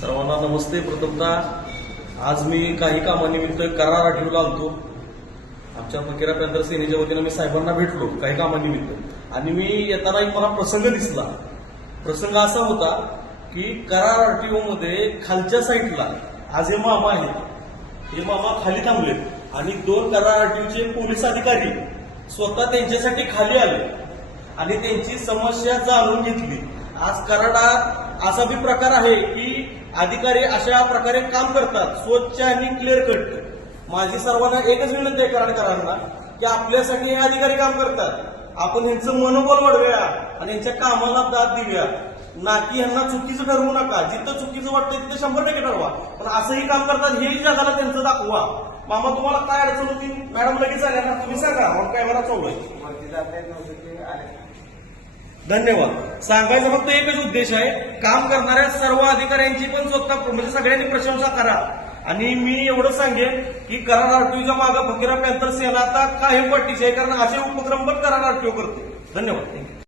सर्वांना नमस्ते. प्रथमतः आज मी काही कामानिमित्त करार आठवला आलतो. आमच्या फकीरा पॅंथर सेनेच्या वतीनं मी साहेबांना भेटलो काही कामानिमित्त आणि मी येताना एक मला प्रसंग दिसला. प्रसंग असा होता की करार आरटीओ मध्ये खालच्या साईडला आज हे मामा आहेत, हे मामा खाली थांबलेत आणि दोन करार आरटीओचे पोलीस अधिकारी स्वतः त्यांच्यासाठी खाली आले आणि त्यांची समस्या जाणून घेतली. आज कराडात असा बी प्रकार आहे की अधिकारी अशा प्रकारे काम करतात, स्वच्छ आणि क्लिअर कट. माझी सर्वांना एकच विनंती आहे कराडकरांना की आपल्यासाठी हे अधिकारी काम करतात, आपण यांचं मनोबल वाढवूया आणि यांच्या कामाला दाद देऊया. ना की यांना चुकीचं ठरवू नका. जिथं चुकीचं वाटतं तिथं 100% ठरवा, पण असंही काम करतात हेही जगाला त्यांचं दाखवा. मामा तुम्हाला काय अडचण होती? मॅडम लगेच आल्या ना, तुम्ही सांगा. ऑन कॅमेरा चालू आहे. धन्यवाद. सांगायचा फक्त एकच उद्देश आहे, काम करणाऱ्या सर्व अधिकाऱ्यांची पण स्वतः म्हणजे सगळ्यांनी प्रशंसा करा. आणि मी एवढं सांगेन की करार आरटीओच्या मागे फकीरा पॅंथर सेना आता कायम पाठीशी आहे, कारण असे उपक्रम पण करार आरटीओ करते. धन्यवाद.